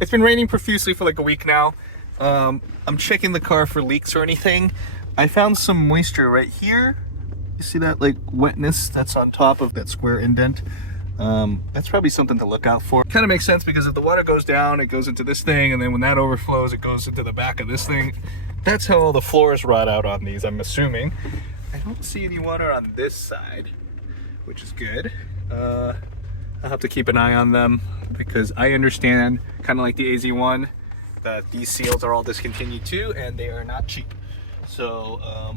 It's been raining profusely for like a week now. I'm checking the car for leaks or anything. I found some moisture right here. You see that like wetness that's on top of that square indent? That's probably something to look out for. Kind of makes sense because if the water goes down, it goes into this thing, and then when that overflows, it goes into the back of this thing. That's how all the floors rot out on these, I'm assuming. I don't see any water on this side, which is good. I'll have to keep an eye on them because I understand, kind of like the AZ1, that these seals are all discontinued too, and they are not cheap. So, I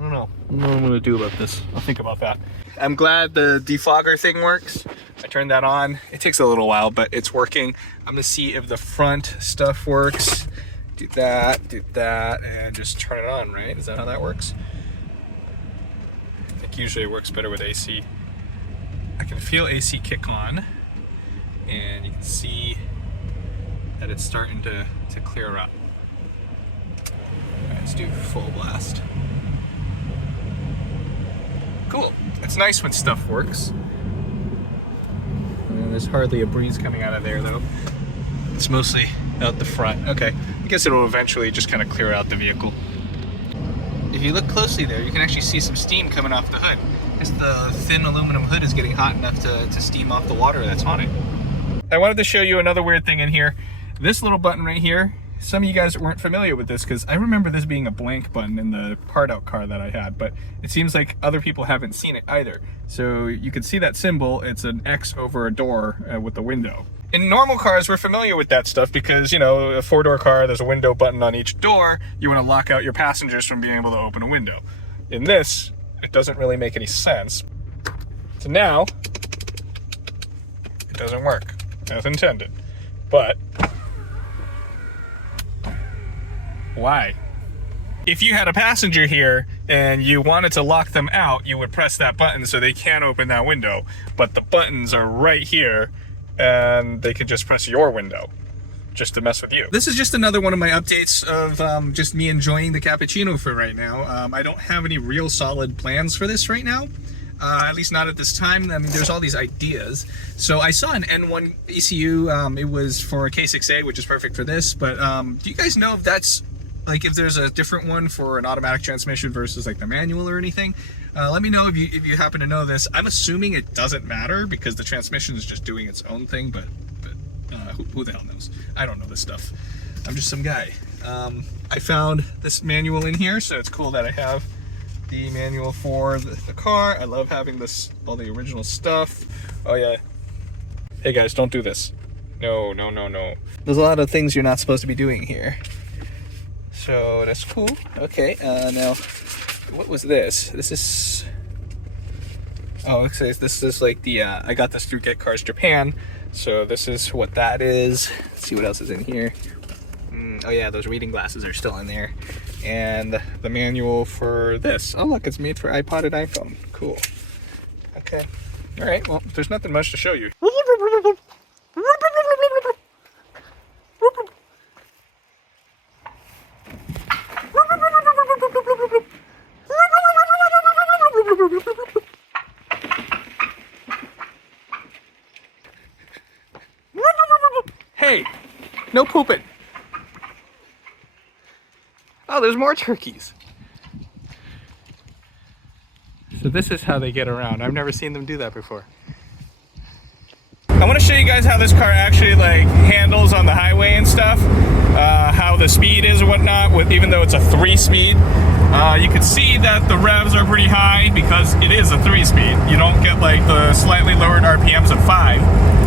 don't know what I'm gonna do about this. I'll think about that. I'm glad the defogger thing works. I turned that on. It takes a little while, but it's working. I'm gonna see if the front stuff works. Do that, and just turn it on, right? Is that how that works? I think usually it works better with AC. I can feel AC kick on, and you can see that it's starting to clear up. All right, let's do full blast. Cool. It's nice when stuff works. And there's hardly a breeze coming out of there though. It's mostly out the front. Okay, I guess it'll eventually just kind of clear out the vehicle. If you look closely there, you can actually see some steam coming off the hood. Because the thin aluminum hood is getting hot enough to steam off the water that's on it. I wanted to show you another weird thing in here. This little button right here, some of you guys weren't familiar with this because I remember this being a blank button in the part out car that I had, but it seems like other people haven't seen it either. So you can see that symbol, it's an X over a door with the window. In normal cars, we're familiar with that stuff because, you know, a four-door car, there's a window button on each door. You want to lock out your passengers from being able to open a window. In this, it doesn't really make any sense. So now, it doesn't work as intended. But why? If you had a passenger here and you wanted to lock them out, you would press that button so they can't open that window. But the buttons are right here and they could just press your window just to mess with you. This is just another one of my updates of just me enjoying the cappuccino for right now. I don't have any real solid plans for this right now. At least not at this time. I mean, there's all these ideas. So I saw an N1 ECU. It was for a K6A, which is perfect for this. But do you guys know if that's, like, if there's a different one for an automatic transmission versus like the manual or anything? Let me know if you happen to know this. I'm assuming it doesn't matter because the transmission is just doing its own thing, but who the hell knows? I don't know this stuff. I'm just some guy. I found this manual in here, so it's cool that I have the manual for the car. I love having this, all the original stuff. Oh yeah. Hey guys, don't do this. No. There's a lot of things you're not supposed to be doing here. So that's cool. Okay, now, what was this? This is, oh, it says this is like the, I got this through Get Cars Japan. So this is what that is. Let's see what else is in here. Oh yeah, those reading glasses are still in there. And the manual for this. Oh look, it's made for iPod and iPhone. Cool. Okay. All right, well, there's nothing much to show you. Hey, no pooping. Oh, there's more turkeys. So this is how they get around. I've never seen them do that before. I want to show you guys how this car actually like handles on the highway and stuff. How the speed is and whatnot, even though it's a 3-speed. You can see that the revs are pretty high because it is a 3-speed. You don't get like the slightly lowered RPMs of 5.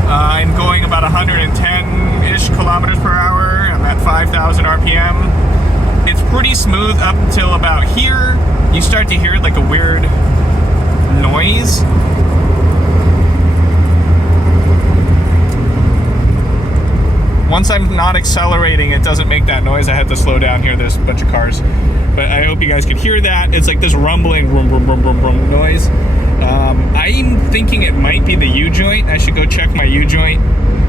I'm going about 110-ish kilometers per hour. I'm at 5,000 RPM. It's pretty smooth up until about here. You start to hear like a weird noise. Once I'm not accelerating, it doesn't make that noise. I had to slow down here. There's a bunch of cars. But I hope you guys could hear that. It's like this rumbling, rum, rum, rum, rum, rum noise. I'm thinking it might be the U-joint. I should go check my U-joint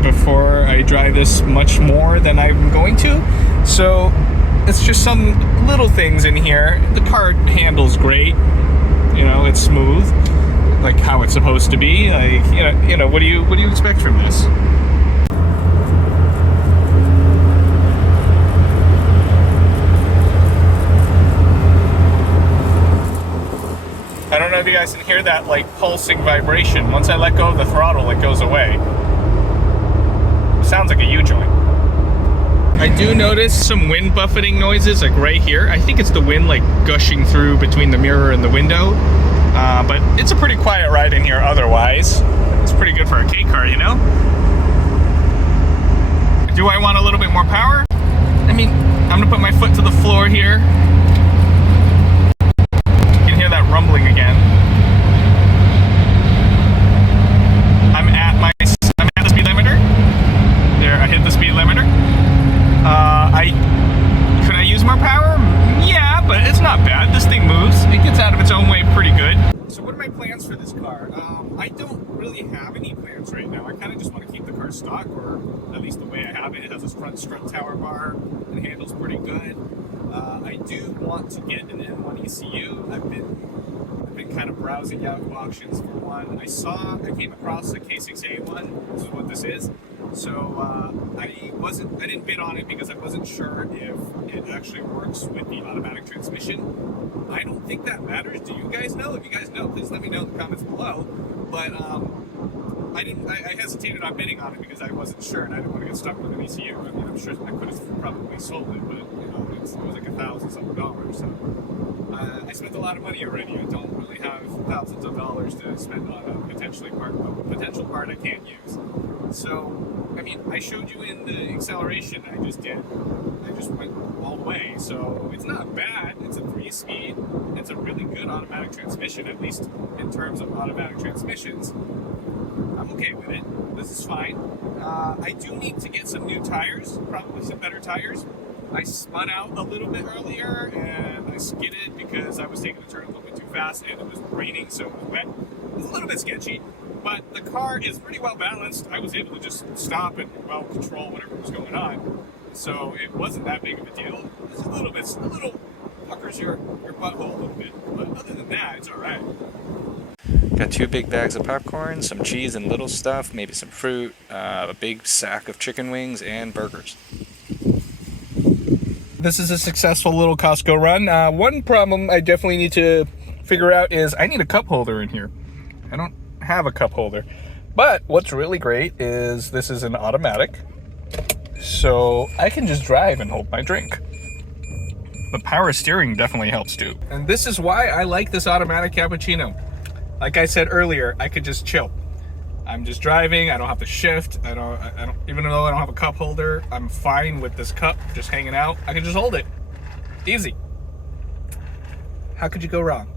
before I drive this much more than I'm going to. So it's just some little things in here. The car handles great. You know, it's smooth, like how it's supposed to be. Like, you know, what do you expect from this? if you guys can hear that like pulsing vibration. Once I let go of the throttle, it goes away. It sounds like a U-joint. I do notice some wind buffeting noises like right here. I think it's the wind like gushing through between the mirror and the window. But it's a pretty quiet ride in here otherwise. It's pretty good for a K car, you know? Do I want a little bit more power? I mean, I'm gonna put my foot to the floor here. You can hear that rumbling again. I'm at the speed limiter. There, I hit the speed limiter. Could I use more power? Yeah, but it's not bad. This thing moves. It gets out of its own way pretty good. So what are my plans for this car? I don't really have any plans right now. I kind of just want to keep the car stock, or at least the way I have it. It has this front strut tower bar. It handles pretty good. I do want to get an N1 ECU. I've been kind of browsing Yahoo auctions for one. I came across a K6A one. This is what this is. So I didn't bid on it because I wasn't sure if it actually works with the automatic transmission. I don't think that matters. Do you guys know? If you guys know, please let me know in the comments below. But I hesitated on bidding on it because I wasn't sure and I didn't want to get stuck with an ECU. I mean, I'm sure I could have probably sold it, but you know, it was like $1,000-something. So I spent a lot of money already. I don't really have thousands of dollars to spend on a potential part I can't use. So, I mean, I showed you in the acceleration I just did. I just went all the way. So it's not bad. It's a 3-speed. It's a really good automatic transmission, at least in terms of automatic transmissions. I'm okay with it. This is fine. I do need to get some new tires, probably some better tires. I spun out a little bit earlier and I skidded because I was taking the turn a little bit too fast and it was raining, so it was wet. It was a little bit sketchy, but the car is pretty well balanced. I was able to just stop and well control whatever was going on, so it wasn't that big of a deal. It's a little puckers your butthole a little bit, but other than that, it's all right. Got 2 big bags of popcorn, some cheese and little stuff, maybe some fruit, a big sack of chicken wings, and burgers. This is a successful little Costco run. One problem I definitely need to figure out is I need a cup holder in here. I don't have a cup holder. But what's really great is this is an automatic, so I can just drive and hold my drink. The power steering definitely helps too. And this is why I like this automatic cappuccino. Like I said earlier, I could just chill. I'm just driving, I don't have to shift, I don't, even though I don't have a cup holder, I'm fine with this cup just hanging out. I can just hold it. Easy. How could you go wrong?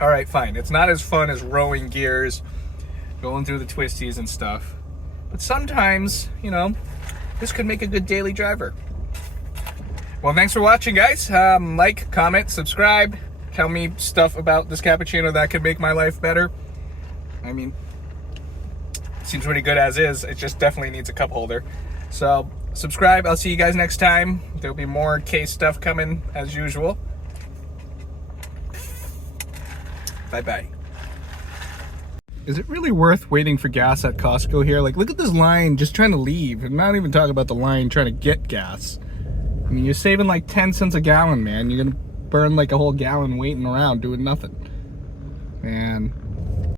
All right, fine. It's not as fun as rowing gears, going through the twisties and stuff. But sometimes, you know, this could make a good daily driver. Well, thanks for watching, guys. Like, comment, subscribe. Tell me stuff about this cappuccino that could make my life better. I mean, it seems pretty good as is. It just definitely needs a cup holder. So, subscribe. I'll see you guys next time. There'll be more case stuff coming as usual. Bye-bye. Is it really worth waiting for gas at Costco here? Like, look at this line just trying to leave. I'm not even talking about the line trying to get gas. I mean, you're saving like 10 cents a gallon, man. You're gonna burn like a whole gallon waiting around doing nothing. Man.